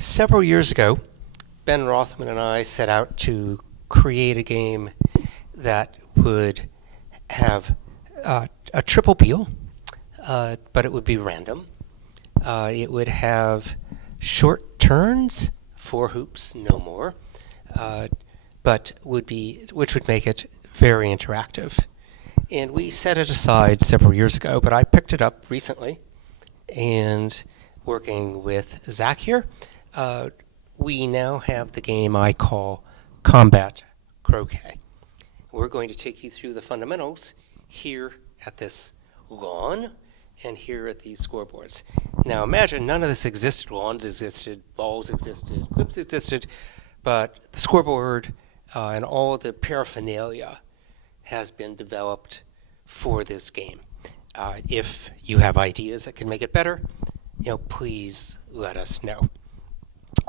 Several years ago, Ben Rothman and I set out to create a game that would have a triple peel, but it would be random. It would have short turns, 4 hoops, no more, but which would make it very interactive. And we set it aside several years ago, but I picked it up recently, and working with Zach here, we now have the game I call Combat Croquet. We're going to take you through the fundamentals here at this lawn and here at these scoreboards. Now imagine none of this existed. Lawns existed, balls existed, quips existed, but the scoreboard and all the paraphernalia has been developed for this game. If you have ideas that can make it better, please let us know.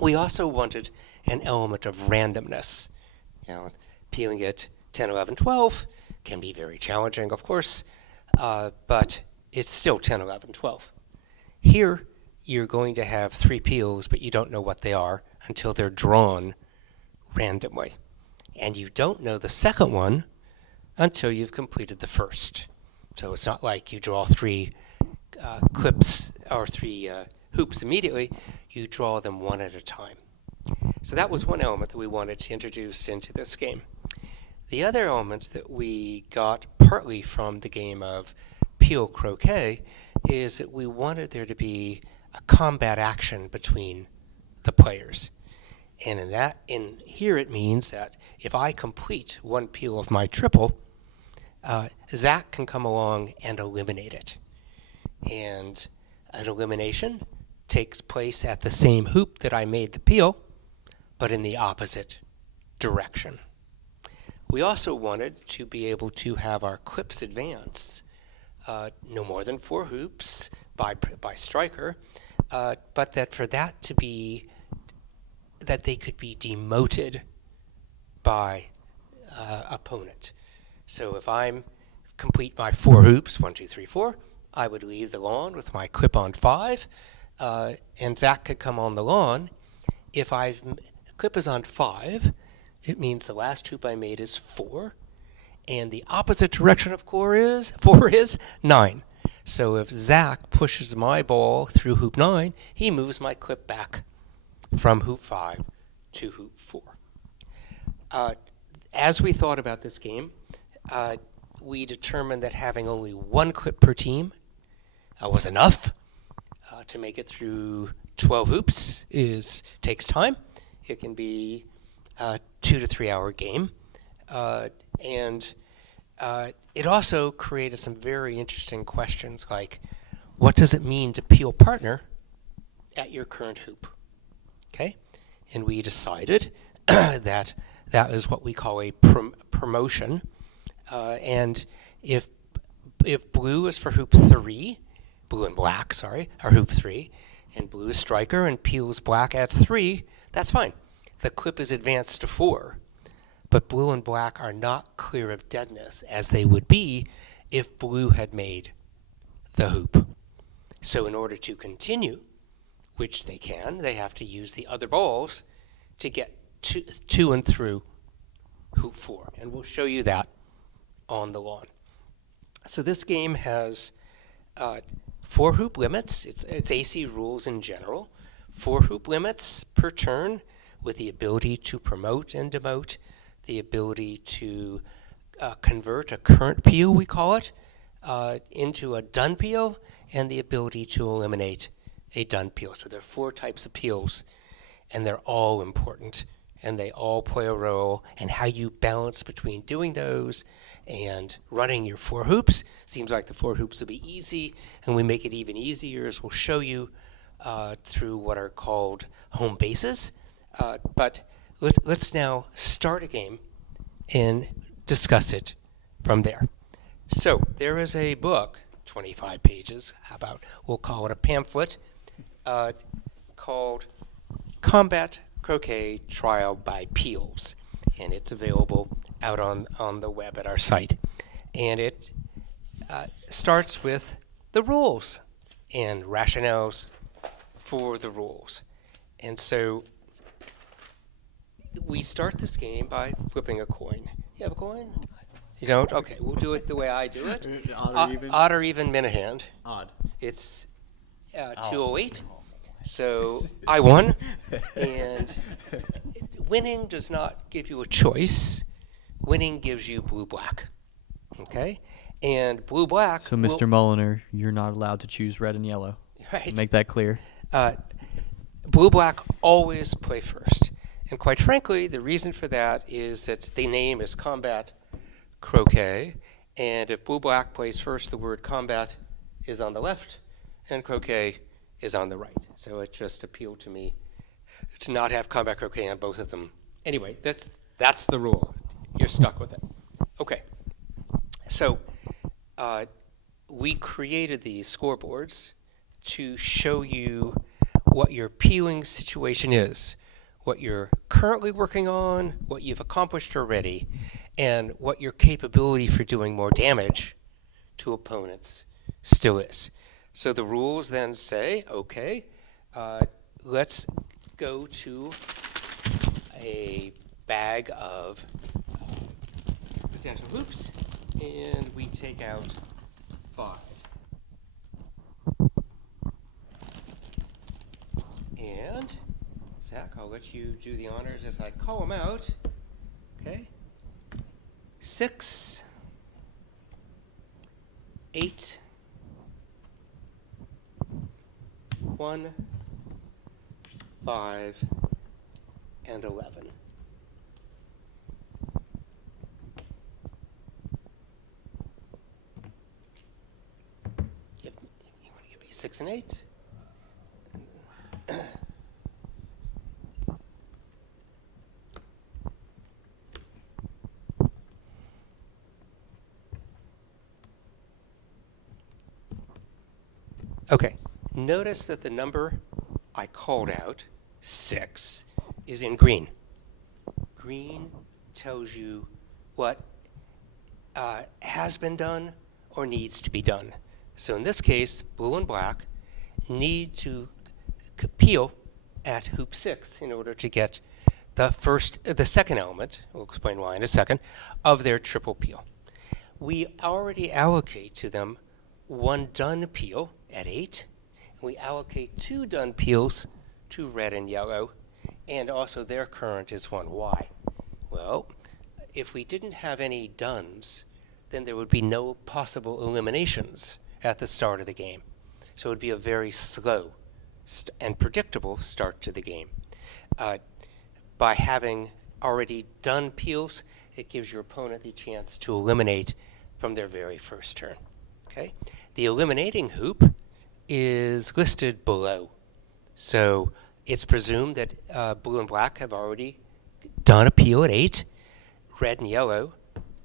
We also wanted an element of randomness. Peeling it 10, 11, 12 can be very challenging, of course, but it's still 10, 11, 12. Here, you're going to have 3 peels, but you don't know what they are until they're drawn randomly. And you don't know the second one until you've completed the first. So it's not like you draw 3 clips or 3 hoops immediately. You draw them one at a time. So that was one element that we wanted to introduce into this game. The other element that we got partly from the game of Peel Croquet is that we wanted there to be a combat action between the players. And in here it means that if I complete one peel of my triple, Zach can come along and eliminate it. And an elimination takes place at the same hoop that I made the peel, but in the opposite direction. We also wanted to be able to have our clips advance no more than 4 hoops by striker, but that for that to be, that they could be demoted by opponent. So if I'm complete my 4 hoops, 1, 2, 3, 4, I would leave the lawn with my clip on 5, and Zach could come on the lawn. If clip is on 5, it means the last hoop I made is 4, and the opposite direction of 4 is 9. So if Zach pushes my ball through hoop 9, he moves my clip back from hoop 5 to hoop 4. As we thought about this game, we determined that having only 1 clip per team was enough to make it through 12 hoops. Takes time. It can be a 2 to 3 hour game, and it also created some very interesting questions like, what does it mean to peel partner at your current hoop? Okay, and we decided that is what we call a promotion, and if blue is for hoop 3, blue and black, sorry, are hoop 3, and blue is striker and peels black at 3, that's fine. The clip is advanced to 4, but blue and black are not clear of deadness as they would be if blue had made the hoop. So in order to continue, which they can, they have to use the other balls to get to and through hoop 4, and we'll show you that on the lawn. So this game has 4 hoop limits. It's AC rules in general. 4 hoop limits per turn with the ability to promote and demote, the ability to convert a current peel, we call it, into a done peel, and the ability to eliminate a done peel. So there are 4 types of peels, and they're all important, and they all play a role, and how you balance between doing those and running your 4 hoops. Seems like the 4 hoops will be easy, and we make it even easier as we'll show you through what are called home bases. But let's now start a game and discuss it from there. So there is a book, 25 pages, we'll call it a pamphlet, called Combat Croquet Trial by Peels, and it's available out on the web at our site. And it starts with the rules and rationales for the rules. And so we start this game by flipping a coin. You have a coin? You don't? Okay, we'll do it the way I do it. Odd or even? Odd or even Minahan. Odd. It's Oh. 208. So I won. And winning does not give you a choice. Winning gives you blue-black. Okay? And blue-black. So, Mr. Mulliner, you're not allowed to choose red and yellow. Right. Make that clear. Blue-black always play first. And quite frankly, the reason for that is that the name is combat croquet. And if blue-black plays first, the word combat is on the left and croquet is on the right. So it just appealed to me to not have combat croquet on both of them. Anyway, that's the rule. You're stuck with it. Okay. So we created these scoreboards to show you what your peeling situation is, what you're currently working on, what you've accomplished already, and what your capability for doing more damage to opponents still is. So the rules then say, okay, let's go to a bag of potential hoops, and we take out 5. And Zach, I'll let you do the honors as I call them out. Okay. 6, 8, 1, 5, and 11. You want to give me 6 and 8? Okay, notice that the number I called out, 6, is in green. Green tells you what has been done or needs to be done. So in this case, blue and black need to peel at hoop 6 in order to get the second element, we'll explain why in a second, of their triple peel. We already allocate to them 1 done peel at 8, and we allocate 2 done peels to red and yellow, and also their current is 1. Why? Well, if we didn't have any dones, then there would be no possible eliminations at the start of the game. So it would be a very slow and predictable start to the game. By having already done peels, it gives your opponent the chance to eliminate from their very first turn. Okay? The eliminating hoop is listed below. So it's presumed that blue and black have already done a peel at 8. Red and yellow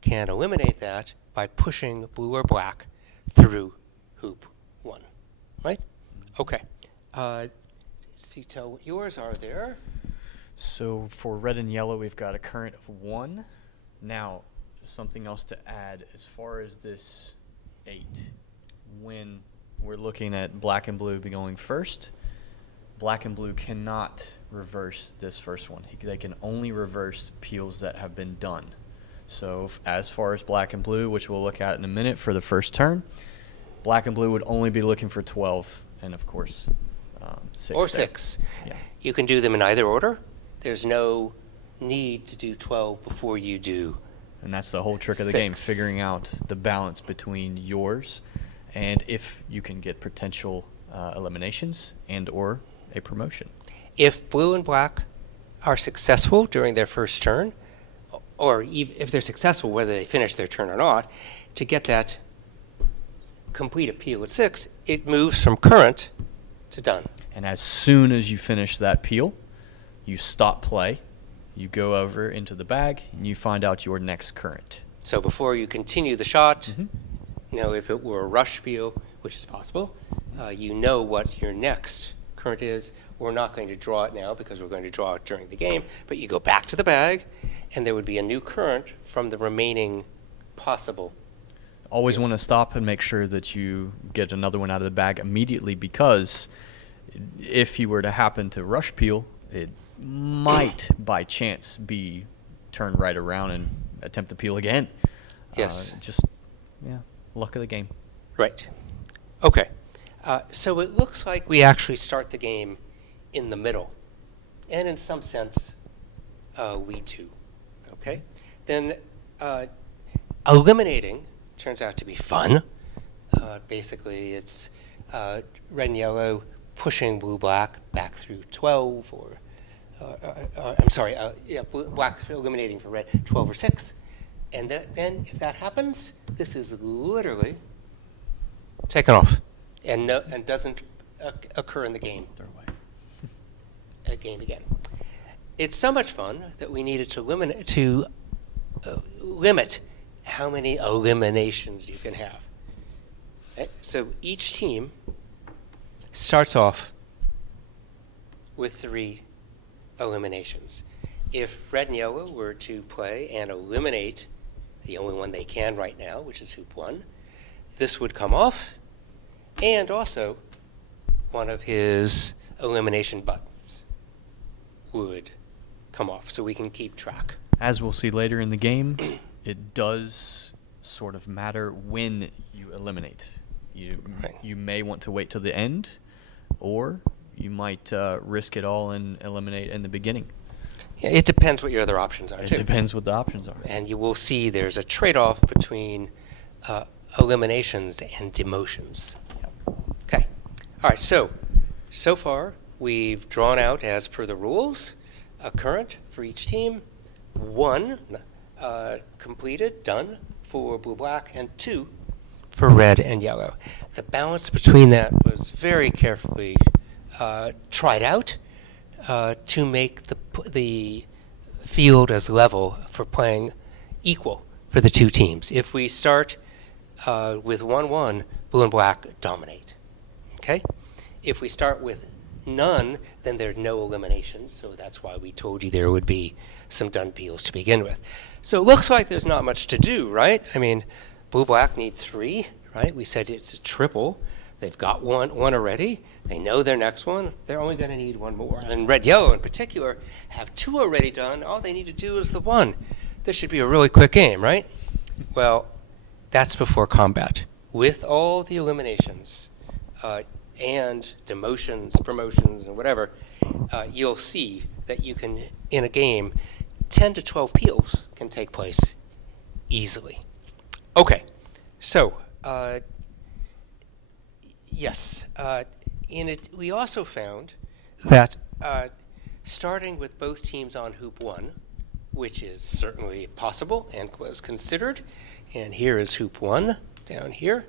can eliminate that by pushing blue or black through hoop 1. Right? Okay. See, tell what yours are there. So for red and yellow, we've got a current of 1. Now, something else to add as far as this 8. When we're looking at black and blue be going first, black and blue cannot reverse this first one. They can only reverse peels that have been done. So as far as black and blue, which we'll look at in a minute for the first turn, black and blue would only be looking for 12 and, of course, 6. Or 6. Yeah. You can do them in either order. There's no need to do 12 before you do. And that's the whole trick of the 6. game, figuring out the balance between yours and if you can get potential eliminations and or a promotion. If blue and black are successful during their first turn, or if they're successful whether they finish their turn or not, to get that complete appeal at 6, it moves from current to done. And as soon as you finish that peel, you stop play, you go over into the bag, and you find out your next current. So before you continue the shot, if it were a rush peel, which is possible, you know what your next current is. We're not going to draw it now because we're going to draw it during the game, but you go back to the bag, and there would be a new current from the remaining possible. Always want to stop and make sure that you get another one out of the bag immediately, because if you were to happen to rush peel, it might by chance be turned right around and attempt to peel again. Yes. Just, yeah, luck of the game. Right. Okay. So it looks like we actually start the game in the middle. And in some sense, we do. Okay? Then eliminating turns out to be fun. Basically, it's red and yellow pushing blue-black back through 12, or I'm sorry, black eliminating for red 12 or 6. And then if that happens, this is literally taken off and doesn't occur in the game. Game again. It's so much fun that we needed to limit how many eliminations you can have. Okay? So each team starts off with 3 eliminations. If red and yellow were to play and eliminate the only one they can right now, which is hoop 1, this would come off, and also one of his elimination buttons would come off, so we can keep track. As we'll see later in the game, it does sort of matter when you eliminate. You may want to wait till the end, or you might risk it all and eliminate in the beginning. Yeah, it depends what your other options are, too. It depends what the options are. And you will see there's a trade-off between eliminations and demotions. Okay. All right, so far we've drawn out, as per the rules, a current for each team, 1 completed, done for blue-black, and 2 for red and yellow. The balance between that was very carefully tried out to make the field as level for playing equal for the 2 teams. If we start with 1-1, blue and black dominate. Okay? If we start with none, then there's no elimination, so that's why we told you there would be some done peels to begin with. So it looks like there's not much to do, right? I mean, blue-black need 3, right? We said it's a triple. They've got one already. They know their next one. They're only going to need 1 more. And red-yellow in particular have 2 already done. All they need to do is the 1. This should be a really quick game, right? Well, that's before combat. With all the eliminations and demotions, promotions, and whatever, you'll see that you can, in a game, 10 to 12 peels can take place easily. Okay, so yes, in it we also found that starting with both teams on hoop 1, which is certainly possible and was considered, and here is hoop 1 down here.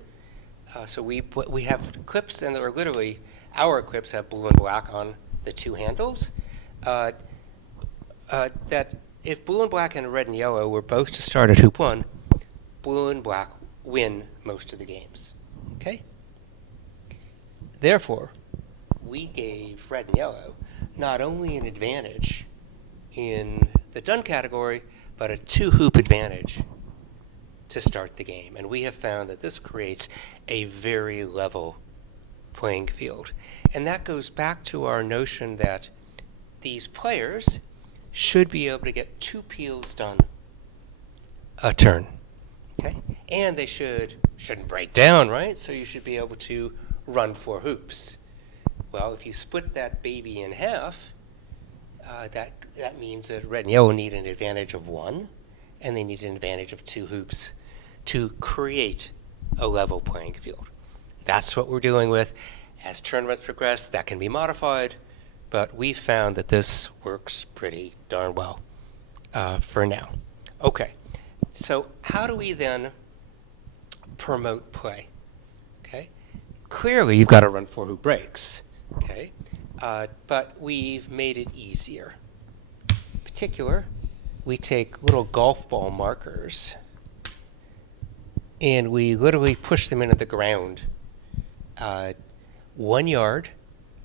So we have clips, and they're literally, our clips have blue and black on the 2 handles. That if blue and black and red and yellow were both to start at hoop 1, blue and black win most of the games. Okay? Therefore, we gave red and yellow not only an advantage in the done category, but a 2-hoop advantage to start the game. And we have found that this creates a very level playing field. And that goes back to our notion that these players should be able to get 2 peels done a turn. Okay? And they shouldn't break down, right? So you should be able to run 4 hoops. Well, if you split that baby in half, that means that red and yellow need an advantage of 1, and they need an advantage of 2 hoops to create a level playing field. That's what we're dealing with. As tournaments progress, that can be modified, but we found that this works pretty darn well for now. Okay, so how do we then promote play? Okay, clearly you've got to run 4 hoop breaks. Okay, but we've made it easier. In particular, we take little golf ball markers and we literally push them into the ground 1 yard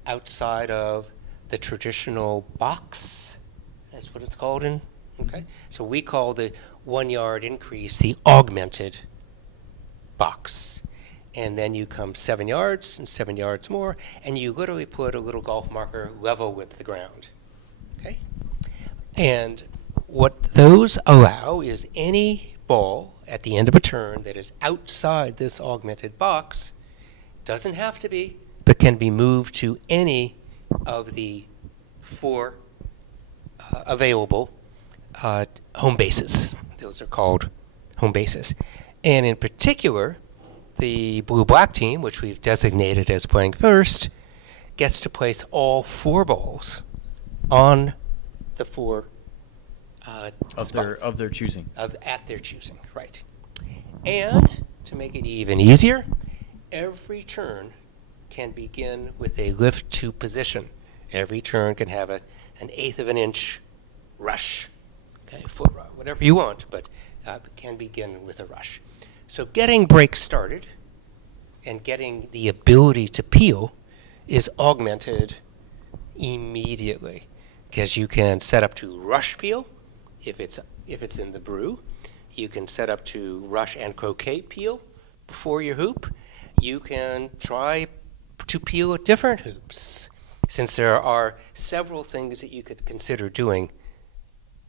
outside of the traditional box. That's what it's called in. Okay, so we call the 1 yard increase the augmented box. and then you come 7 yards and 7 yards more, and you literally put a little golf marker level with the ground. Okay? And what those allow is any ball at the end of a turn that is outside this augmented box, doesn't have to be, but can be moved to any of the 4 available home bases. Those are called home bases. And in particular, the blue-black team, which we've designated as playing first, gets to place all 4 balls on the 4 spots. Of their choosing. At their choosing, right. And to make it even easier, every turn can begin with a lift to position. Every turn can have an 1/8 of an inch rush, okay, foot rush, whatever you want, but can begin with a rush. So getting breaks started and getting the ability to peel is augmented immediately, because you can set up to rush peel if it's in the brew. You can set up to rush and croquet peel before your hoop. You can try to peel at different hoops, since there are several things that you could consider doing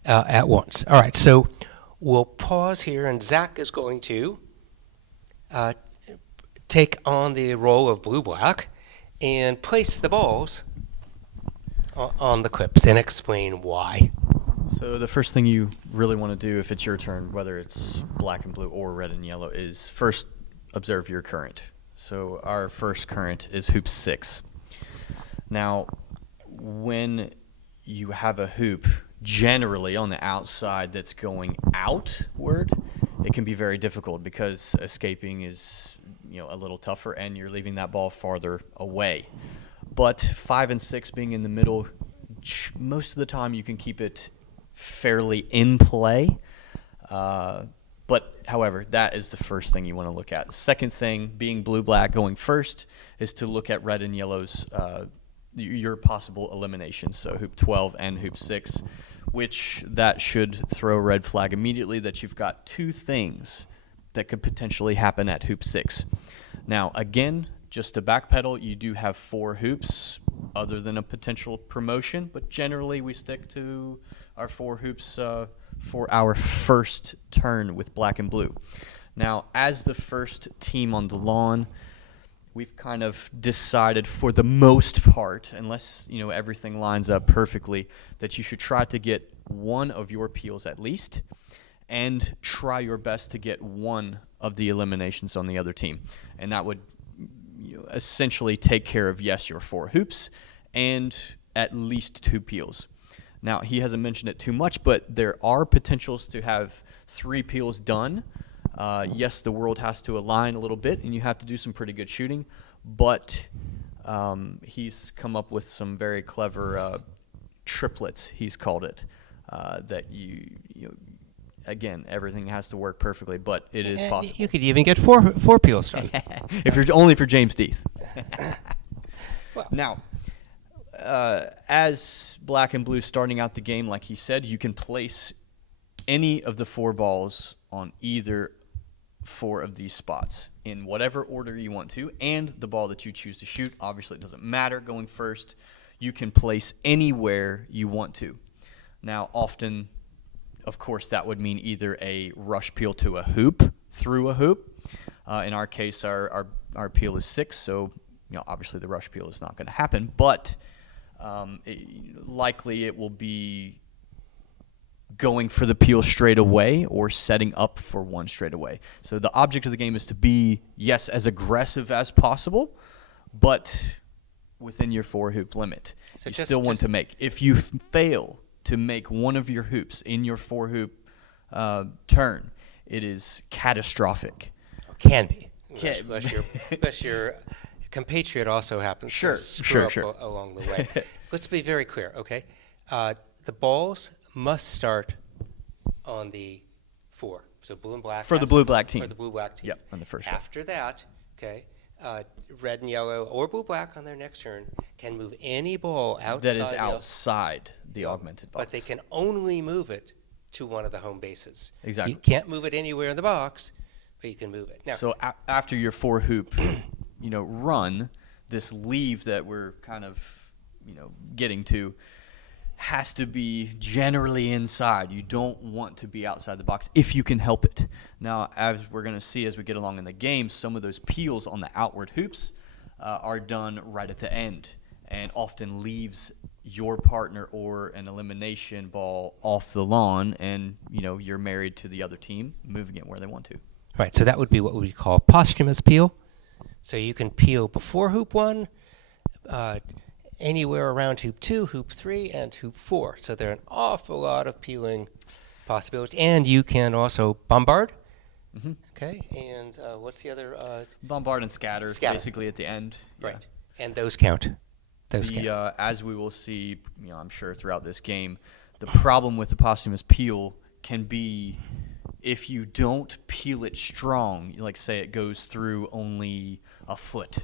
at once. All right, so we'll pause here, and Zach is going to take on the role of blue-black and place the balls on the clips and explain why. So the first thing you really want to do if it's your turn, whether it's black and blue or red and yellow, is first observe your current. So our first current is hoop 6. Now, when you have a hoop generally on the outside that's going outward, it can be very difficult because escaping is a little tougher, and you're leaving that ball farther away. But 5 and 6 being in the middle, most of the time you can keep it fairly in play. But however, that is the first thing you want to look at. Second thing, being blue-black going first, is to look at red and yellow's your possible eliminations. So hoop 12 and hoop 6, which that should throw a red flag immediately that you've got 2 things that could potentially happen at hoop 6. Now, again, just to backpedal, you do have 4 hoops other than a potential promotion, but generally we stick to our 4 hoops for our first turn with black and blue. Now, as the first team on the lawn, we've kind of decided for the most part, unless everything lines up perfectly, that you should try to get one of your peels at least, and try your best to get one of the eliminations on the other team. And that would essentially take care of, yes, your 4 hoops and at least 2 peels. Now, he hasn't mentioned it too much, but there are potentials to have 3 peels done. Yes, the world has to align a little bit, and you have to do some pretty good shooting, but he's come up with some very clever triplets, he's called it, that again, everything has to work perfectly, but it is possible. You could even get 4 peels done. If you're only for James Deeth. Well. Now, as black and blue starting out the game, like he said, you can place any of the 4 balls on either 4 of these spots in whatever order you want to, and the ball that you choose to shoot, obviously it doesn't matter going first. You can place anywhere you want to. Now, often, of course, that would mean either a rush peel to a hoop, through a hoop. In our case, our peel is 6, so obviously the rush peel is not going to happen, but likely it will be going for the peel straight away or setting up for one straight away. So the object of the game is to be, yes, as aggressive as possible, but within your 4 hoop limit. So you still want to make. If you fail to make one of your hoops in your 4 hoop turn, it is catastrophic. Or can be. Unless your compatriot also happens to screw up along the way. Let's be very clear, okay? The balls must start on the 4. So blue and black. For the blue-black team. For the blue-black team. Yep, on the first After that, okay, red and yellow or blue-black on their next turn can move any ball outside. That is outside the augmented box. But they can only move it to one of the home bases. Exactly. You can't move it anywhere in the box, or you can move it. Now, So after your 4-hoop, run, this leave that we're kind of, getting to has to be generally inside. You don't want to be outside the box if you can help it. Now, as we're going to see as we get along in the game, some of those peels on the outward hoops are done right at the end and often leaves your partner or an elimination ball off the lawn, and you're married to the other team, moving it where they want to. right, so that would be what we call posthumous peel. So you can peel before hoop 1, anywhere around hoop 2, hoop 3, and hoop 4. So there are an awful lot of peeling possibilities. And you can also bombard. Mm-hmm. Okay, and what's the other? Bombard and scatter, Scatter. basically at the end. Right, Yeah. and those count. Those count. As we will see, I'm sure throughout this game, the problem with the posthumous peel can be if you don't peel it strong, like say it goes through only a foot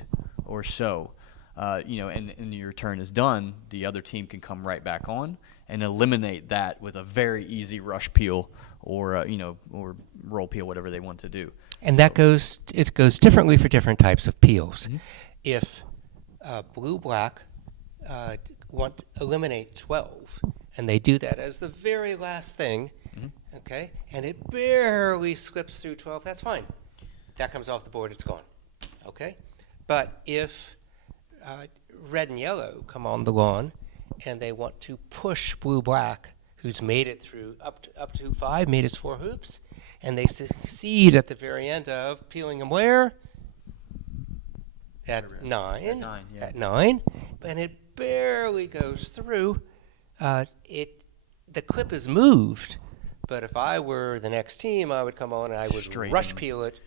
or so, and your turn is done, the other team can come right back on and eliminate that with a very easy rush peel or or roll peel, whatever they want to do. And it goes differently for different types of peels. Mm-hmm. If blue-black eliminate 12, and they do that as the very last thing, okay, and it barely slips through 12, that's fine. That comes off the board, it's gone, okay? But if red and yellow come on the lawn and they want to push blue-black, who's made it through up to 5, made its 4 hoops, and they succeed at the very end of peeling them where? At 9. At 9, yeah. At 9, and it barely goes through. The clip is moved, but if I were the next team, I would come on and I would Straight rush in. peel it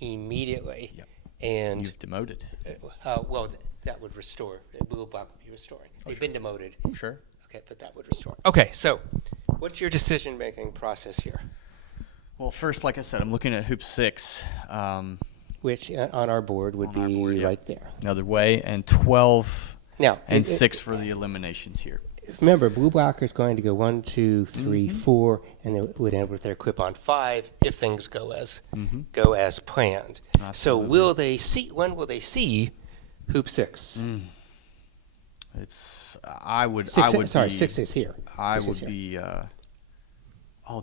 immediately. Yep. And You've demoted. that would restore. Blue block would be restoring. They've been demoted. Sure. Okay, but that would restore. Okay, so what's your decision-making process here? Well, first, like I said, I'm looking at hoop 6. Which on our board would On our be board, yeah. right there. Another way, and 12 Now, and 6 for the eliminations here. remember, blue blocker is going to go 1, 2, 3, 4, and it would end with their clip on 5 if things go as planned. So Absolutely. will they see? When will they see hoop 6? I would. Six, I would. sorry, be, 6 is here. I 6 is would here. be.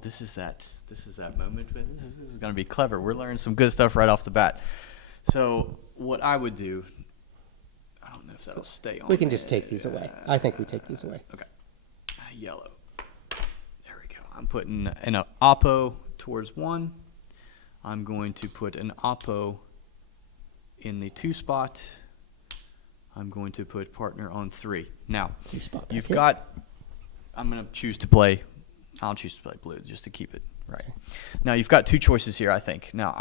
This is that moment. This is going to be clever. We're learning some good stuff right off the bat. So what I would do. I don't know if that'll stay on. We can just take these away. I think we take these away. Okay. Yellow. There we go. I'm putting an oppo towards 1. I'm going to put an oppo in the 2 spot. I'm going to put partner on 3. Now, 2 spot back you've here. got. I'm going to choose to play. I'll choose to play blue just to keep it right. Now you've got 2 choices here, I think. Now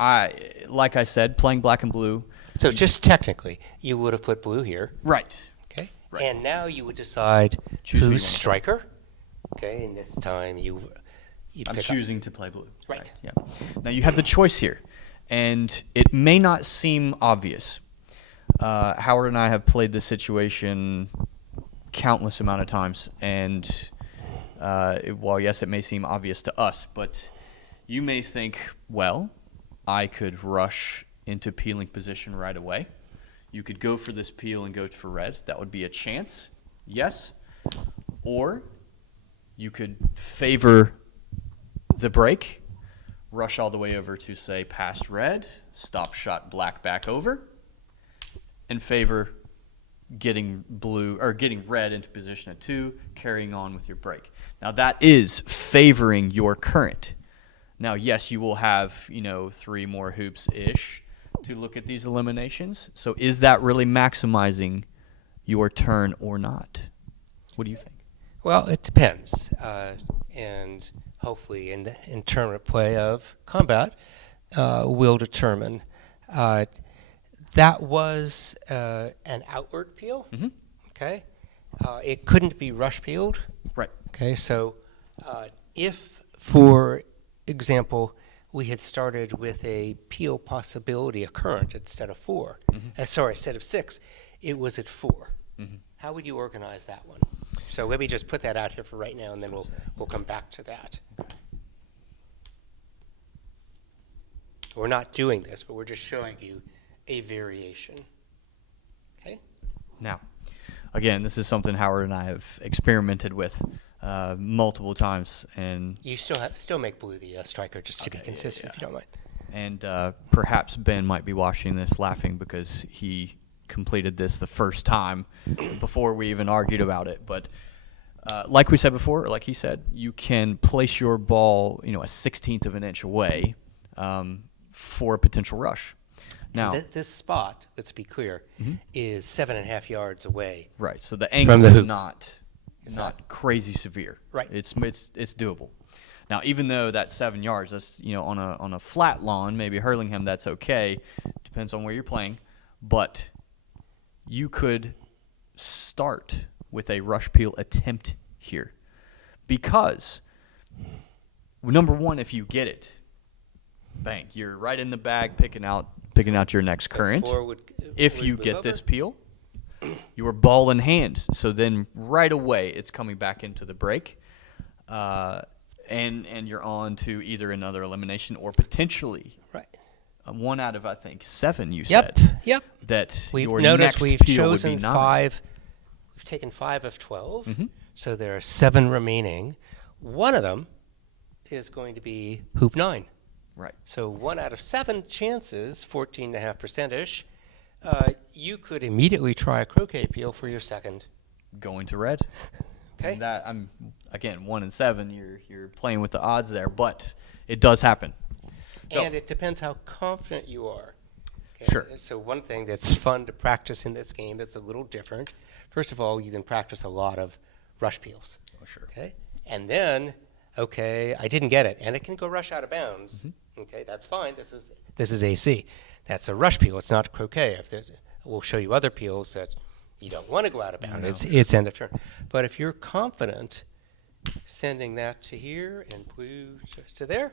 like I said, playing black and blue. So just technically, you would have put blue here. Right. Okay. Right. And now you would decide Choose who you who's wanna play. striker. Okay. And this time you I'm pick choosing to play blue. Right. Yeah. Now you have the choice here, and it may not seem obvious. Howard and I have played this situation countless amount of times, and while yes, it may seem obvious to us, but you may think, well, I could rush into peeling position right away. You could go for this peel and go for red. That would be a chance, yes. Or you could favor the break, rush all the way over to, say, past red, stop shot black back over, and favor getting blue or getting red into position at 2, carrying on with your break. Now that is favoring your current. Now, yes, you will have 3 more hoops ish to look at these eliminations. So is that really maximizing your turn or not? What do you think? Well, it depends, and hopefully in tournament play of combat will determine. That was an outward peel. Mm-hmm. Okay, it couldn't be rush peeled. Right. Okay, so if, for example, we had started with a peel possibility, a current, instead of 4, instead of 6, it was at 4. Mm-hmm. How would you organize that one? So let me just put that out here for right now, and then we'll come back to that. We're not doing this, but we're just showing you a variation. Okay? Now, again, this is something Howard and I have experimented with multiple times, and You still make blue the striker, just to be Okay, consistent, yeah. if you don't mind. Perhaps Ben might be watching this laughing because he completed this the first time before we even argued about it. But like we said before, or like he said, you can place your ball, a 1/16 of an inch away for a potential rush. Now, This spot, let's be clear, is 7.5 yards away. right. So the angle the is hoop. not Exactly. crazy severe. Right. It's doable. Now, even though that's 7 yards, that's on a flat lawn, maybe Hurlingham, that's okay. Depends on where you're playing, but you could start with a rush peel attempt here, because number one, if you get it, bang, you're right in the bag picking out your next So current. 4 would If would you move get over. this peel, you are ball in hand. So then right away it's coming back into the break, and you're on to either another elimination or potentially Right. 1 out of, I think, 7. You Yep. said Yep. that We've your noticed next we've peel would be chosen 9. 5. We've taken 5 of 12. Mhm. So there are 7 remaining. One of them is going to be hoop 9. Right. So 1 out of 7 chances, 14.5%ish, you could immediately try a croquet peel for your second. Going to red. Okay. And that I'm again 1 and 7. You're playing with the odds there, but it does happen. So- And it depends how confident you are. Okay? Sure. So one thing that's fun to practice in this game that's a little different, first of all, you can practice a lot of rush peels. Oh, sure. Okay? And then, okay, I didn't get it, and it can go rush out of bounds. Mm-hmm. Okay, that's fine. This is AC. That's a rush peel. It's not croquet. We'll show you other peels that you don't want to go out of bounds. No. It's end of turn. But if you're confident sending that to here and blue to there,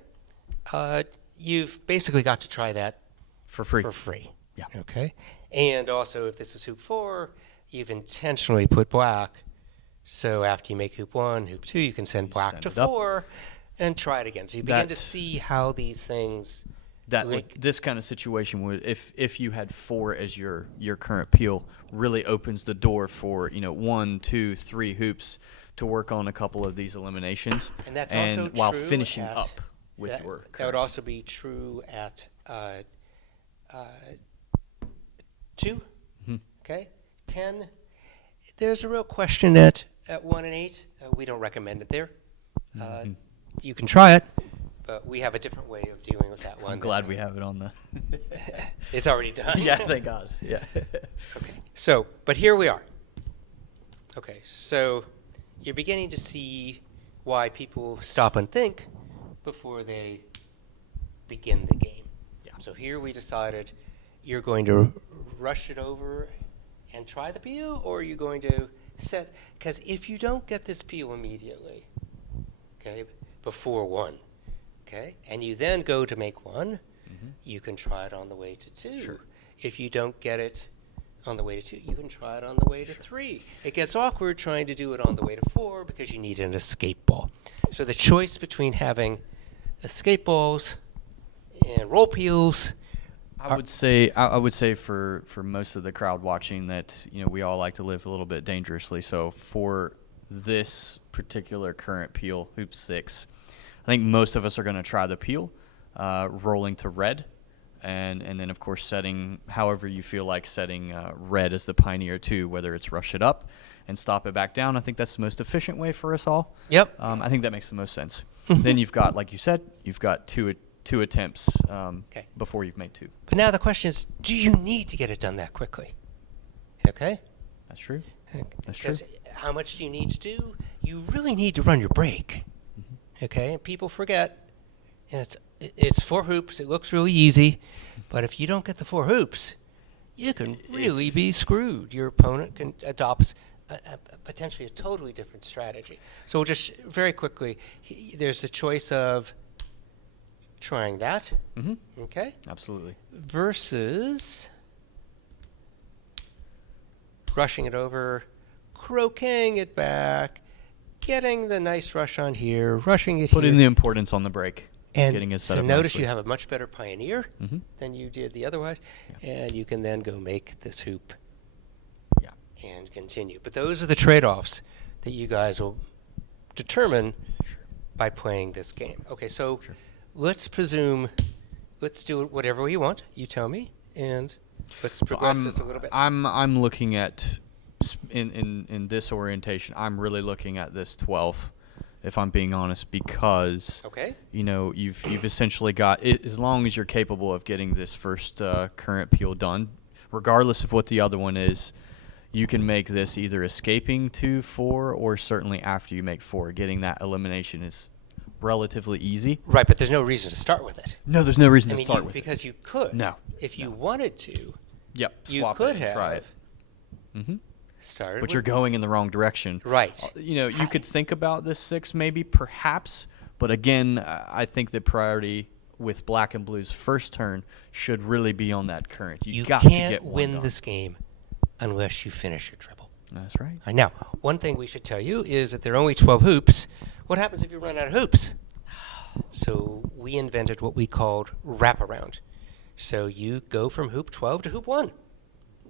you've basically got to try that For free. for free. Yeah. Okay. And also, if this is hoop 4, you've intentionally put black. So after you make hoop 1, hoop 2, you can send black send to it up. 4 and try it again. So you begin to That's- see how these things That link. this kind of situation would, if you had 4 as your current peel, really opens the door for 1, 2, 3 hoops to work on a couple of these eliminations, And that's also while true finishing at- up with that, your that would current. also be true at 2. Mhm. Okay. 10. There's a real question at 1 and 8. We don't recommend it there. Mm-hmm. You can try it, but we have a different way of dealing with that one. I'm glad we have it on the. It's already done. Yeah, thank God. Yeah. Okay. So, but here we are. Okay. So you're beginning to see why people stop and think before they begin the game. Yeah. So here we decided you're going to rush it over and try the peel, or are you going to set? Because if you don't get this peel immediately, okay, before 1, okay, and you then go to make 1, you can try it on the way to 2. Sure. If you don't get it on the way to 2, you can try it on the way to 3. It gets awkward trying to do it on the way to 4 because you need an escape ball. So the choice between having escape balls and roll peels. I would say for most of the crowd watching that we all like to live a little bit dangerously. So for this particular current peel, hoop 6, I think most of us are going to try the peel, rolling to red, and then of course setting however you feel like setting red as the pioneer 2, whether it's rush it up and stop it back down. I think that's the most efficient way for us all. Yep. I think that makes the most sense. Then you've got, like you said, you've got two attempts Okay. before you've made 2. But now the question is, do you need to get it done that quickly? Okay? That's true. That's true. Because how much do you need to do? You really need to run your break. Okay? And people forget, it's 4 hoops. It looks really easy. But if you don't get the 4 hoops, you can really be screwed. Your opponent adopts potentially a totally different strategy. So we'll just very quickly, there's the choice of trying that, Mm-hmm. okay, Absolutely. versus rushing it over, croqueting it back, getting the nice rush on here, rushing it Putting the here. importance on the break. And getting it set so up notice nicely. you have a much better pioneer Mhm. than you did the otherwise, and you can then go make this hoop Yeah. and continue. But those are the trade-offs that you guys will determine by playing this game. Okay, so Sure. let's presume, let's do whatever you want. You tell me, and let's So progress this a little bit. I'm looking at in this orientation. I'm really looking at this 12, if I'm being honest, because Okay. you know you've essentially got it, as long as you're capable of getting this first current peel done, regardless of what the other one is. You can make this either escaping to 4 or certainly after you make 4. Getting that elimination is relatively easy. Right, but there's no reason to start with it. No, there's no reason I to mean, start with it. because you could. No, If you no. wanted to, Yep, you swap could it and try have it. Mm-hmm. started. But you're with- going in the wrong direction. Right. You know, you could think about this 6 maybe, perhaps, but again, I think the priority with black and blue's first turn should really be on that current. You got to can't get one win done. this game unless you finish your triple. That's right. All right, now, one thing we should tell you is that there are only 12 hoops. What happens if you run out of hoops? So we invented what we called wraparound. So you go from hoop 12 to hoop 1.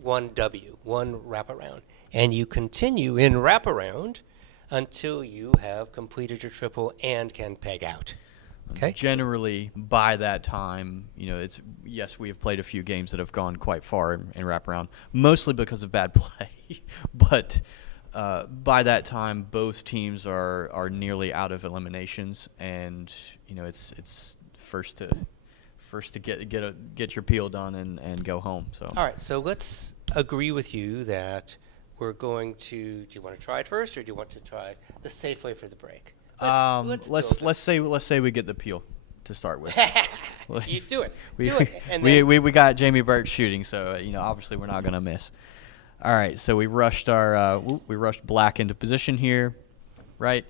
1W, one wraparound. And you continue in wraparound until you have completed your triple and can peg out. Okay? Generally, by that time, you know, it's yes, we have played a few games that have gone quite far in wraparound, mostly because of bad play. But by that time, both teams are nearly out of eliminations, and you know, it's first to get your peel done and go home. So All right, so let's agree with you that we're going to. Do you want to try it first, or do you want to try the safe way for the break? let's build say we get the peel to start with. it. You do it. We, do it. And we, then, we got Jamie Burt shooting, so you know obviously we're not gonna miss. All right, so we rushed we rushed black into position here, right?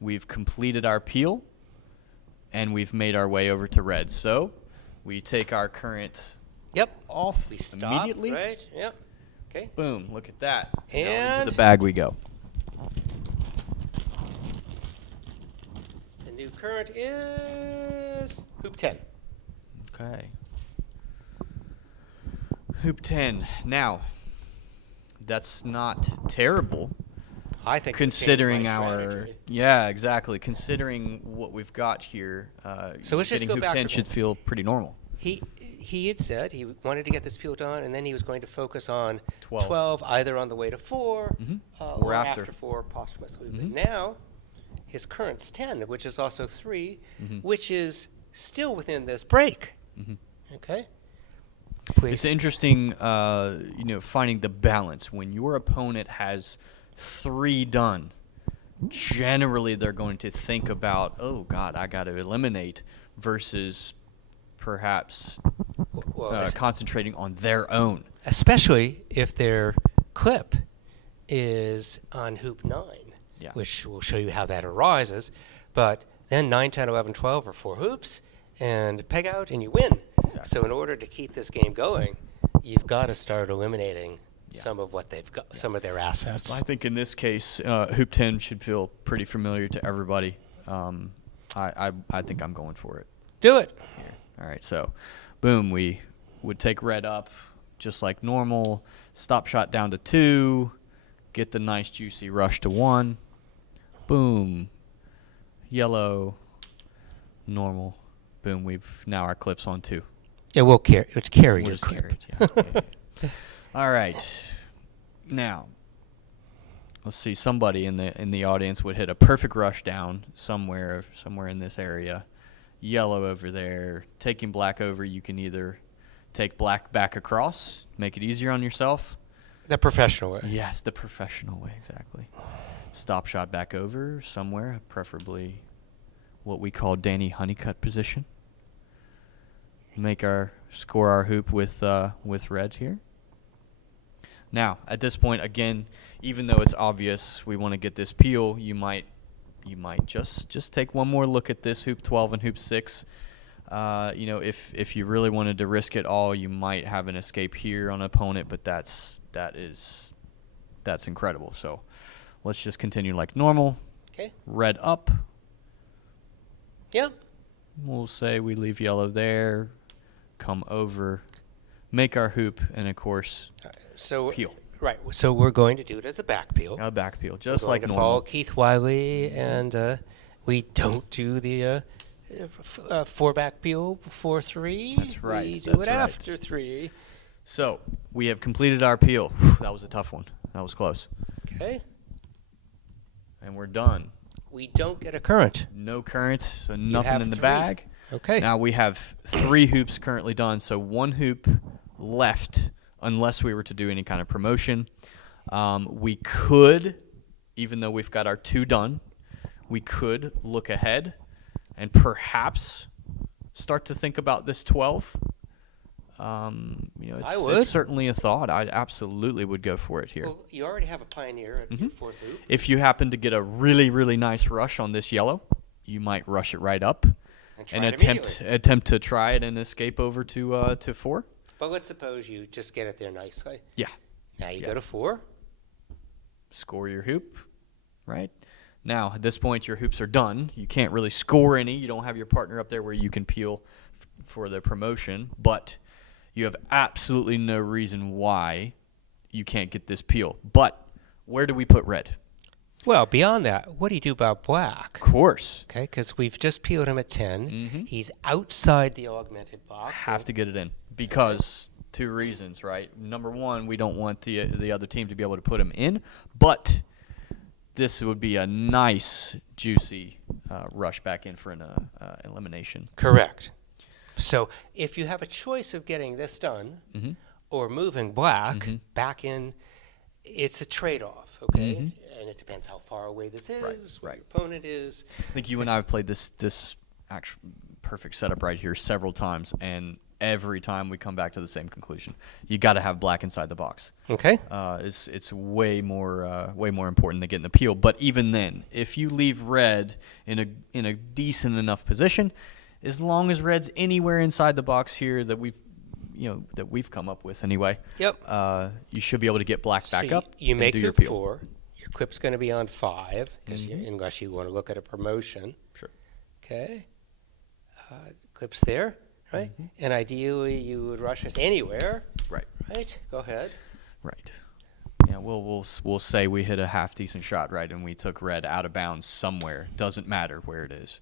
We've completed our peel, and we've made our way over to red. So we take our current Yep. off We stop. immediately. Right. Yep. Okay. Boom! Look at that. Now into And the bag we go. the new current is hoop 10. Okay. Hoop 10. Now, that's not terrible. I think Considering my our strategy. yeah, exactly. Considering what we've got here, So let's just getting go hoop back 10 to should both. feel pretty normal. He had said he wanted to get this peel done, and then he was going to focus on 12. 12 either on the way to 4 Mhm. or Or after. after. 4 posthumously. Mhm. But now his current's 10, which is also 3, Mhm. which is still within this break. Mhm. Okay? It's Please. interesting, you know, finding the balance when your opponent has 3 done. Generally, they're going to think about, oh God, I got to eliminate, versus perhaps Well, concentrating on their own. especially if their clip is on hoop 9, Yeah. which will show you how that arises. But then 9, 10, 11, 12 are 4 hoops, and peg out, and you win. Exactly. So in order to keep this game going, you've got to start eliminating Yeah. some of what they've got, some of their assets. I think in this case, hoop 10 should feel pretty familiar to everybody. I think I'm going for it. Do it. Here. All right, so boom, we would take red up just like normal, stop shot down to 2, get the nice juicy rush to 1, boom, yellow, normal, boom, we've now our clip's on 2. It will carry. It's carry We'll your just clip. carry it, yeah. All right, now let's see. Somebody in the audience would hit a perfect rush down somewhere in this area. Yellow over there, taking black over. You can either take black back across, make it easier on yourself. The professional way. Yes, the professional way, exactly. Stop shot back over somewhere, preferably what we call Danny Honeycutt position. Score our hoop with red here. Now, at this point, again, even though it's obvious we want to get this peel, you might just take one more look at this hoop 12 and hoop 6. You know, if you really wanted to risk it all, you might have an escape here on an opponent, but that's incredible. So let's just continue like normal. Okay. Red up. Yeah. We'll say we leave yellow there, come over, make our hoop, and of course, So peel. right. So we're going to do it as a back peel. A back peel, We're just going like to normal. follow Keith Wiley, and we don't do the 4 back peel before 3. That's right, We do that's it right. after 3. So we have completed our peel. That was a tough one. That was close. Okay. And we're done. We don't get a current. No current, so have nothing in the 3. bag. Okay. Now we have 3 hoops currently done, so 1 hoop left unless we were to do any kind of promotion. We could, even though we've got our 2 done, we could look ahead and perhaps start to think about this 12. I It's would. certainly a thought. I absolutely would go for it here. Well, you already have a Pioneer at your 4th hoop. If you happen to get a really, really nice rush on this yellow, you might rush it right up And try and it immediately. attempt to try it and escape over to 4. But let's suppose you just get it there nicely. Yeah. Now you Yeah. go to 4. Score your hoop, right? Now, at this point, your hoops are done. You can't really score any. You don't have your partner up there where you can peel for the promotion, but you have absolutely no reason why you can't get this peel. But where do we put red? Well, beyond that, what do you do about black? Of course. Okay, because we've just peeled him at 10. Mhm. He's outside the augmented box. Have to get it in because 2 reasons, right? Number 1, we don't want the other team to be able to put him in, but this would be a nice, juicy rush back in for an elimination. Correct. So if you have a choice of getting this done Mhm. or moving black Mhm. back in, it's a trade-off, okay? Mhm. And it depends how far away this is, Right, where right. your opponent is. I think you and I have played this actual perfect setup right here several times, and every time we come back to the same conclusion. You got to have black inside the box. Okay. It's way more important than getting the peel. But even then, if you leave red in a decent enough position, as long as red's anywhere inside the box here that we've come up with anyway. Yep. You should be able to get black back So up. you and make do your hoop peel. 4. Your quip's going to be on 5, unless you want to look at a promotion. Sure. Okay. Clip's there, right? And ideally, you would rush us anywhere, Right. right? Go ahead. Right. Yeah, we'll say we hit a half decent shot, right, and we took red out of bounds somewhere. Doesn't matter where it is.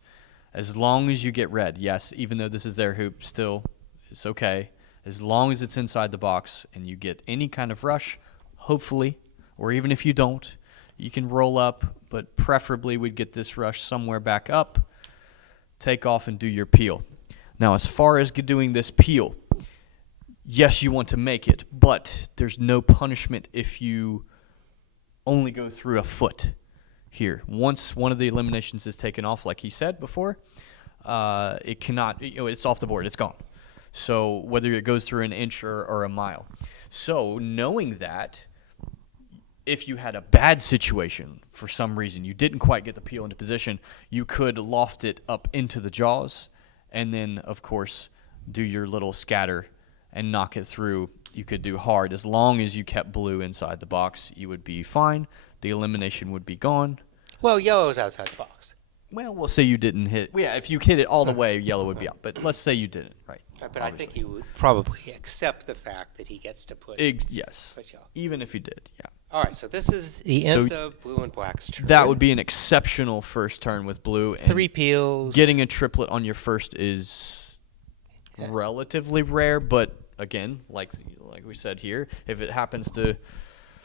As long as you get red, yes, even though this is their hoop, still, it's okay. As long as it's inside the box and you get any kind of rush, hopefully, or even if you don't, you can roll up, but preferably we'd get this rush somewhere back up, take off, and do your peel. Now, as far as doing this peel, yes, you want to make it, but there's no punishment if you only go through a foot here. Once one of the eliminations is taken off, like he said before, it cannot, it's off the board. It's gone. So whether it goes through an inch or a mile. So knowing that, if you had a bad situation for some reason, you didn't quite get the peel into position, you could loft it up into the jaws and then, of course, do your little scatter and knock it through. You could do hard. As long as you kept blue inside the box, you would be fine. The elimination would be gone. Well, yellow's outside the box. Well, we'll say you didn't hit. Yeah, if you hit it all the way, yellow would be out. But let's say you didn't, right? But I think he would probably accept the fact that he gets to put Yes. put yellow. Even if you did, yeah. All right, so this is the end of blue and black's turn. That would be an exceptional first turn with blue. And 3 peels. getting a triplet on your first is Yeah. relatively rare, but again, like we said here, if it happens to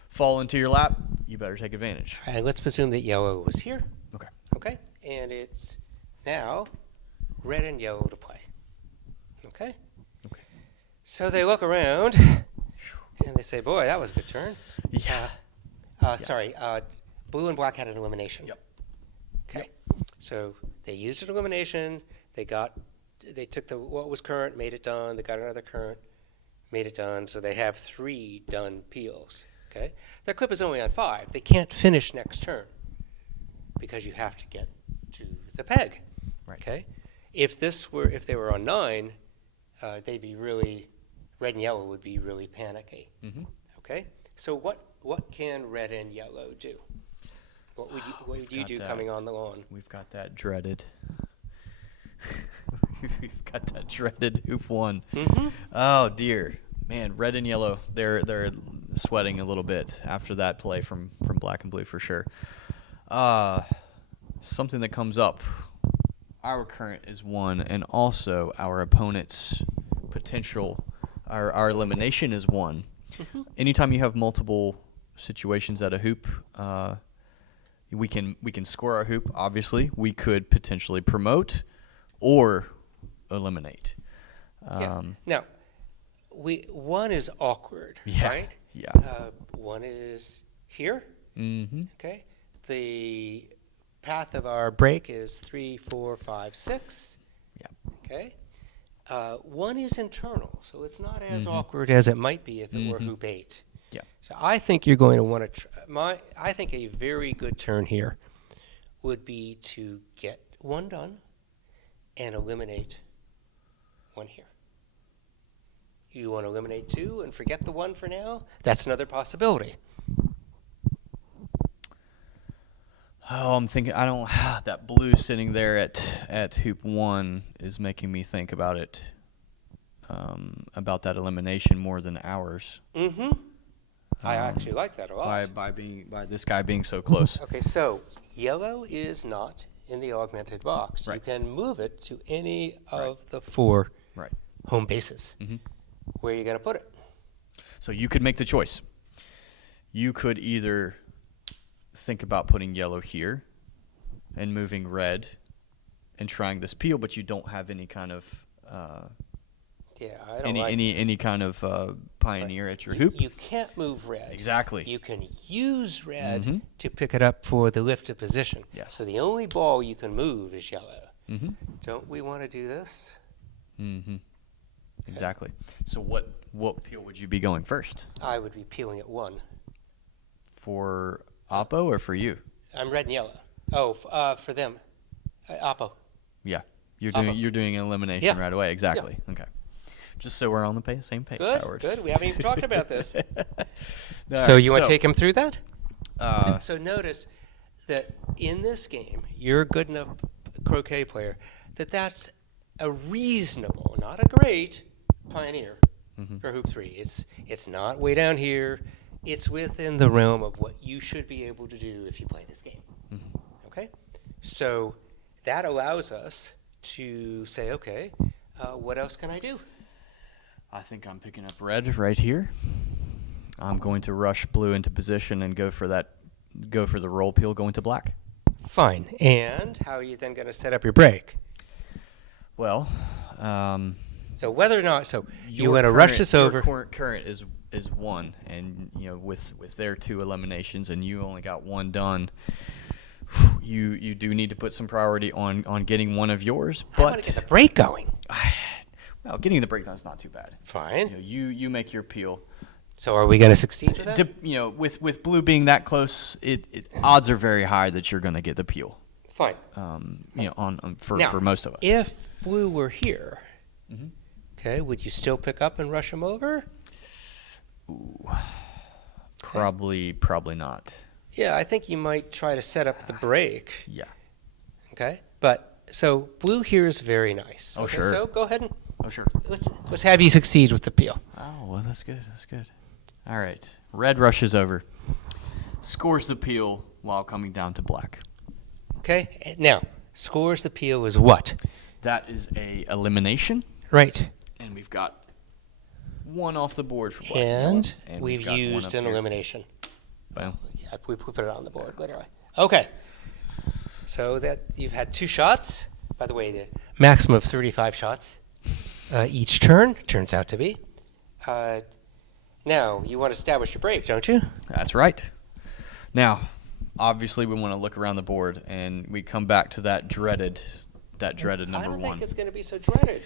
fall into your lap, you better take advantage. And let's presume that yellow was here. Okay. Okay, and it's now red and yellow to play. Okay? Okay. So they look around and they say, boy, that was a good turn. Yeah. Sorry, blue and black had an elimination. Yep. Okay. So they used an elimination. They took what was current, made it done. They got another current, made it done. So they have 3 done peels. Okay. Their clip is only on 5. They can't finish next turn because you have to get to the peg. Right. Okay. If they were on 9, they'd be really, red and yellow would be really panicky. Mm-hmm. Okay. So what can red and yellow do? What would you We've do got that. coming on the lawn? We've got that dreaded We've got that dreaded hoop 1. Mm-hmm. Oh dear, man, red and yellow. They're sweating a little bit after that play from black and blue for sure. Something that comes up. Our current is 1, and also our opponent's potential, our elimination is 1. Mm-hmm. Anytime you have multiple situations at a hoop, we can score our hoop. Obviously, we could potentially promote or eliminate. Yeah. Now, 1 is awkward, Yeah, right? yeah. 1 is here. Mm-hmm. Okay. The path of our break is 3, 4, 5, 6. Yeah. Okay. 1 is internal, so it's not as Mhm. awkward as it might be if it were Mhm. hoop 8. Yeah. So I think you're going to want to. I think a very good turn here would be to get 1 done and eliminate 1 here. You want to eliminate 2 and forget the 1 for now? That's another possibility. Oh, I'm thinking. I don't. That blue sitting there at hoop 1 is making me think about it. About that elimination more than ours. Mm-hmm. I actually like that a lot. By this guy being so close. Okay, so yellow is not in the augmented box. You Right. can move it to any of the 4 Right. home bases. Mhm. Where are you going to put it? So you could make the choice. You could either think about putting yellow here and moving red and trying this peel, but you don't have any kind of Yeah, I don't like any kind of pioneer at your you, hoop. You can't move red. Exactly. You can use red Mhm. to pick it up for the lifted position. Yes. So the only ball you can move is yellow. Mm-hmm. Don't we want to do this? Mm-hmm. Exactly. So what peel would you be going first? I would be peeling at 1. For Oppo or for you? I'm red and yellow. Oh, for them. Oppo. Yeah. You're Oppo. doing an elimination Yeah. right away. Exactly. Okay. Just so we're on the same page, Good, Howard. good. We haven't even talked about this. All So right, you want to take him through that? Uh, So notice that in this game, you're a good enough croquet player that that's a reasonable, not a great, pioneer Mhm. for hoop 3. It's not way down here. It's within the realm of what you should be able to do if you play this game. Mhm. Okay? So that allows us to say, okay, what else can I do? I think I'm picking up red right here. I'm going to rush blue into position and go for the roll peel going to black. Fine. And how are you then going to set up your break? Well, So whether or not, so you your want to rush current- this your over. Current is 1, and with their 2 eliminations, and you only got 1 done. You do need to put some priority on getting one of yours, I want to get but the break going. well, getting the breakdown is not too bad. Fine. You make your peel. So are we going to succeed with that? With blue being that close, odds are very high that you're going to get the peel. Fine. For Now, most of us. if blue were here, Mhm. okay, would you still pick up and rush him over? Ooh, probably not. Yeah, I think you might try to set up the break. Yeah. Okay, but so blue here is very nice. Oh, okay, sure. So go ahead and Oh, sure. let's have you succeed with the peel. Oh, well, that's good. That's good. All right. Red rushes over, scores the peel while coming down to black. Okay, now scores the peel is what? That is a elimination, Right. and we've got 1 off the board for black And yellow, we've got one used up an here. elimination. Well, Yeah, we put it on the board. Anyway. Okay. So that you've had 2 shots. By the way, the maximum of 35 shots each turn turns out to be. Now you want to establish your break, don't you? that's right. Now, obviously, we want to look around the board, and we come back to that dreaded I number don't 1. think it's going to be so dreaded.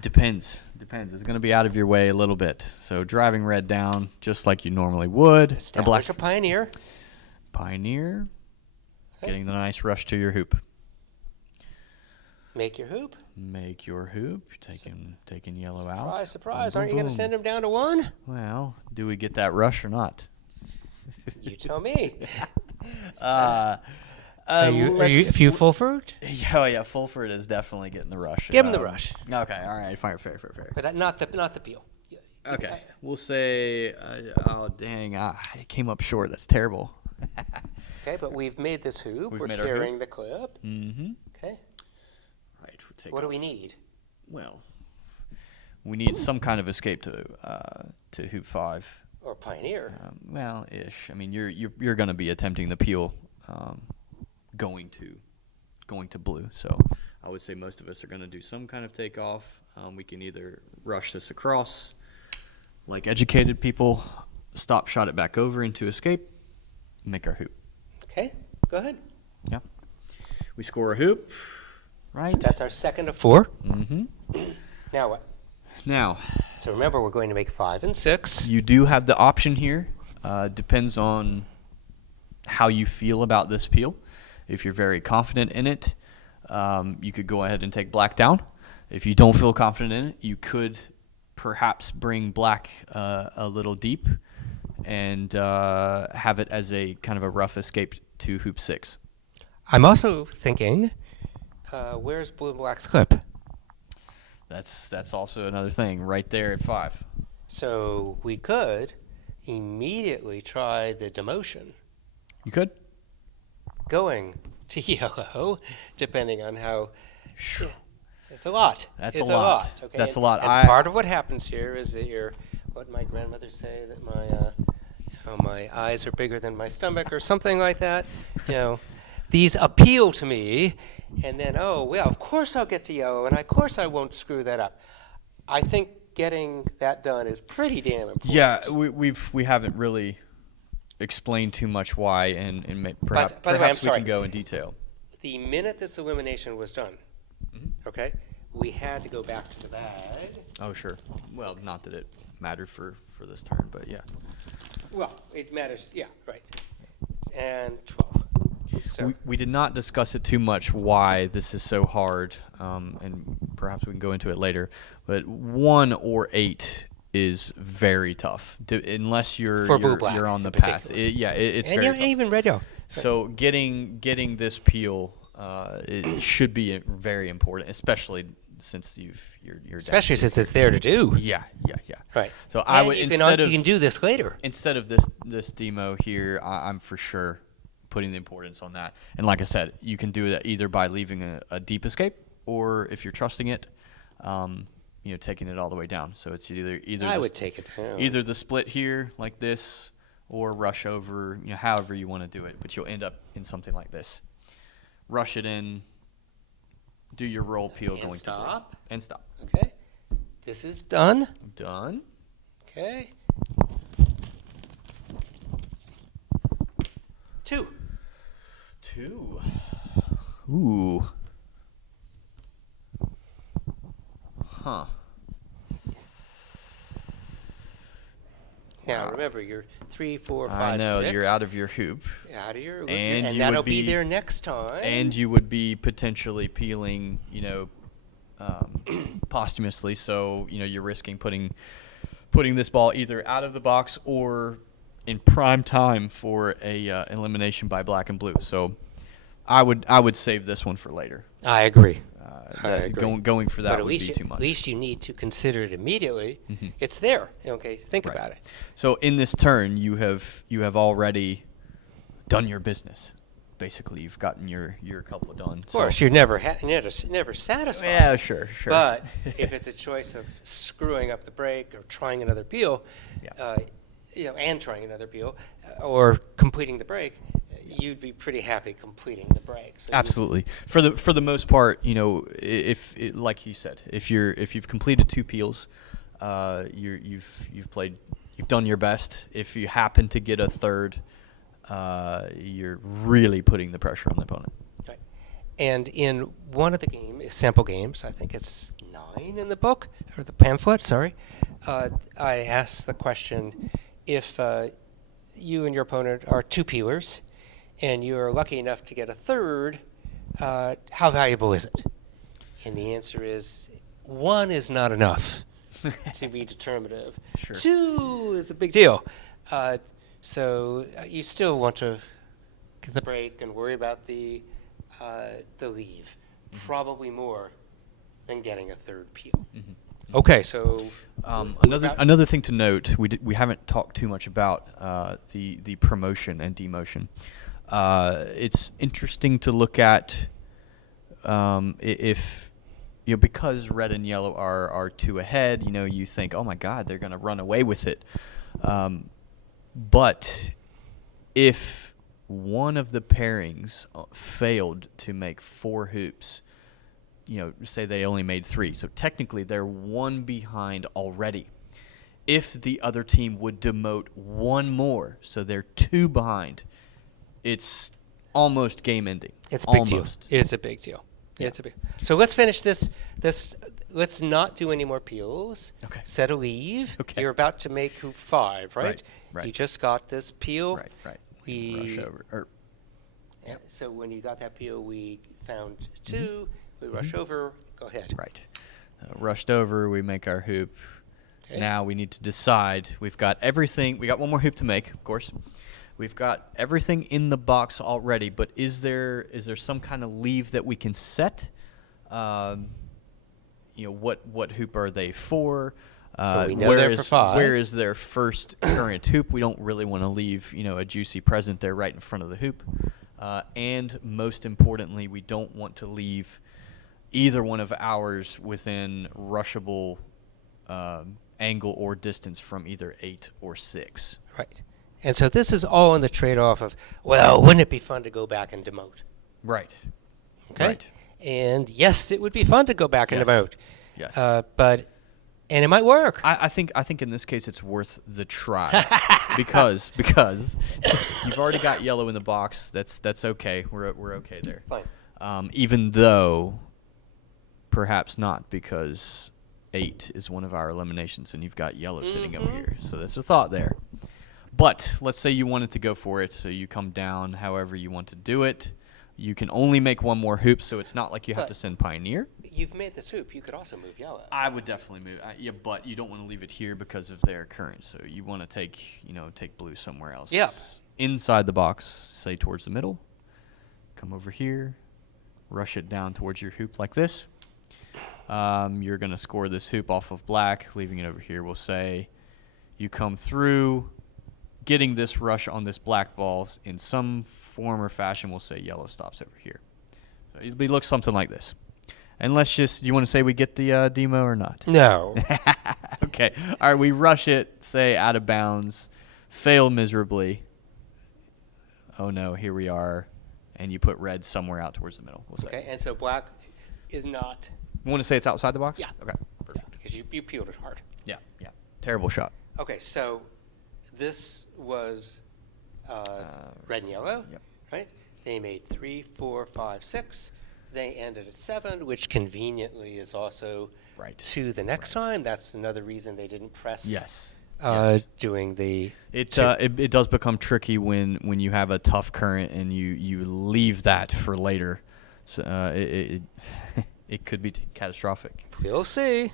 Depends. It's going to be out of your way a little bit. So driving red down just like you normally would. Or black. Establish a pioneer. Pioneer. Okay. Getting the nice rush to your hoop. Make your hoop. Make your hoop. Taking yellow out. Surprise, surprise. Boom, Aren't you going to boom. send him down to 1? Well, do we get that rush or not? You tell me. Are you if you Fulford? Yeah, oh yeah, Fulford is definitely getting the rush. Give him the rush, Okay, all right, fair. but not the peel. Okay, we'll say. Oh dang, it came up short. That's terrible. Okay, but we've made this hoop. We've We're made our carrying hoop. the clip. Mm-hmm. Okay. Right. We'll take What do off. we need? Well, we need some kind of escape to hoop 5. Or Pioneer. Well, ish. I mean, you're going to be attempting the peel, going to blue. So I would say most of us are going to do some kind of takeoff. We can either rush this across, like educated people, stop, shot it back over into escape, make our hoop. Okay, go ahead. Yeah. We score a hoop, right? That's our second of 4. Mm-hmm. Now what? Now, So remember, we're going to make 5 and 6. you do have the option here. Depends on how you feel about this peel. If you're very confident in it, you could go ahead and take black down. If you don't feel confident in it, you could perhaps bring black a little deep and have it as a kind of a rough escape to hoop 6. I'm also thinking, where's blue and black's clip? That's also another thing right there at 5. So we could immediately try the demotion You could. going to yellow, depending on how. It's a lot. That's It's a lot. Okay? That's and, a lot. And part of what happens here is that what my grandmother say, that my eyes are bigger than my stomach or something like that. These appeal to me, and then of course I'll get to yellow, and of course I won't screw that up. I think getting that done is pretty damn important. Yeah, we haven't really explained too much why, and perhaps, by the way, I'm perhaps we sorry. can go in detail. The minute this elimination was done, okay, we had to go back to the bag. Oh, sure. Well, not that it mattered for this turn, but yeah. Well, it matters. Yeah, right. And 12. So We did not discuss it too much why this is so hard, and perhaps we can go into it later. But 1 or 8 is very tough, unless you're For blue-black you're on the in path. particular. It's and very tough. even red yellow. So getting this peel it should be very important, especially since you're Especially since it's there to do. yeah. Right. So I And would you can do this later. instead of this demo here, I'm for sure putting the importance on that. And like I said, you can do that either by leaving a deep escape, or if you're trusting it, taking it all the way down. So it's either I would take it down. either the split here like this, or rush over, however you want to do it. But you'll end up in something like this. Rush it in, do your roll peel And going stop. to blue, and stop. Okay. This is done. Done. Okay. 2. 2. Ooh. Huh. Now Wow. remember, you're 3, 4, 5, I know 6. you're out of your hoop, Out of your And and you that'll would be be- there next time. and you would be potentially peeling, posthumously. So you're risking putting this ball either out of the box or in prime time for a elimination by black and blue. So I would save this one for later. I agree. I agree. Going for that But at would least be too much. At least you need to consider it immediately. Mhm. It's there. Okay, think Right. about it. So in this turn, you have already done your business. Basically, you've gotten your couple done. Of course, you're never satisfied. Yeah, sure. But if it's a choice of screwing up the break or trying another peel, Yeah. and trying another peel, or completing the break, you'd be pretty happy completing the break. So Absolutely. For the most part, if like you said, if you've completed 2 peels, you've done your best. If you happen to get a third, you're really putting the pressure on the opponent. Right. And in one of the sample games, I think it's 9 in the book, or the pamphlet, sorry, I asked the question, if you and your opponent are 2 peelers, and you're lucky enough to get a third, how valuable is it? And the answer is 1 is not enough to be determinative. Sure. 2 is a big deal. So you still want to the break and worry about the leave. Probably more than getting a third peel. Okay, so Another thing to note, we haven't talked too much about the promotion and demotion. It's interesting to look at if because red and yellow are 2 ahead. You think, oh my God, they're going to run away with it. But if one of the pairings failed to make 4 hoops, say they only made 3. So technically they're 1 behind already. If the other team would demote 1 more, so they're 2 behind, it's almost game ending. it's a big deal. Almost. It's a big deal. Yeah. It's a big. So let's finish this. Let's not do any more peels. Okay. Set a leave. Okay. You're about to make hoop 5, right? Right. You just got this peel. Right. We Rush over. Yeah, so when you got that peel, we found 2. We rush over. Go ahead. Right. Rushed over, we make our hoop. Okay. Now we need to decide. We've got everything. We got 1 more hoop to make, of course. We've got everything in the box already, but is there some kind of leave that we can set? What hoop are they for? So we know they're for 5. Where is their first current hoop? We don't really want to leave a juicy present there right in front of the hoop. And most importantly, we don't want to leave either one of ours within rushable angle or distance from either 8 or 6. Right. And so this is all in the trade-off of, well, wouldn't it be fun to go back and demote? Right. Okay. Right. And yes, it would be fun to go back and Yes. demote. Yes. And it might work. I think in this case it's worth the try because you've already got yellow in the box. That's okay. We're okay there. Fine. Even though perhaps not, because 8 is one of our eliminations and you've got yellow sitting over here. So that's a thought there. But let's say you wanted to go for it, so you come down however you want to do it. You can only make 1 more hoop, so it's not like you have to send Pioneer. You've made this hoop. You could also move yellow. I would definitely move. But you don't want to leave it here because of their current. So you want to take blue somewhere else. Yep. Inside the box, say towards the middle. Come over here, rush it down towards your hoop like this. You're going to score this hoop off of black, leaving it over here. We'll say you come through, getting this rush on this black ball in some form or fashion. We'll say yellow stops over here. So it'll look something like this. And let's just, you want to say we get the demo or not? No. Okay. All right, we rush it, say out of bounds, fail miserably. Oh no, here we are. And you put red somewhere out towards the middle. We'll say. Okay, and so black is not. You want to say it's outside the box? Yeah. Okay. Perfect. Because you peeled it hard. Yeah. Terrible shot. Okay, so this was red and yellow, Yep. right? They made 3, 4, 5, 6. They ended at 7, which conveniently is also Right. to the next time. That's another reason they didn't press. Yes. Doing the. It does become tricky when you have a tough current and you leave that for later. So it could be catastrophic. We'll see.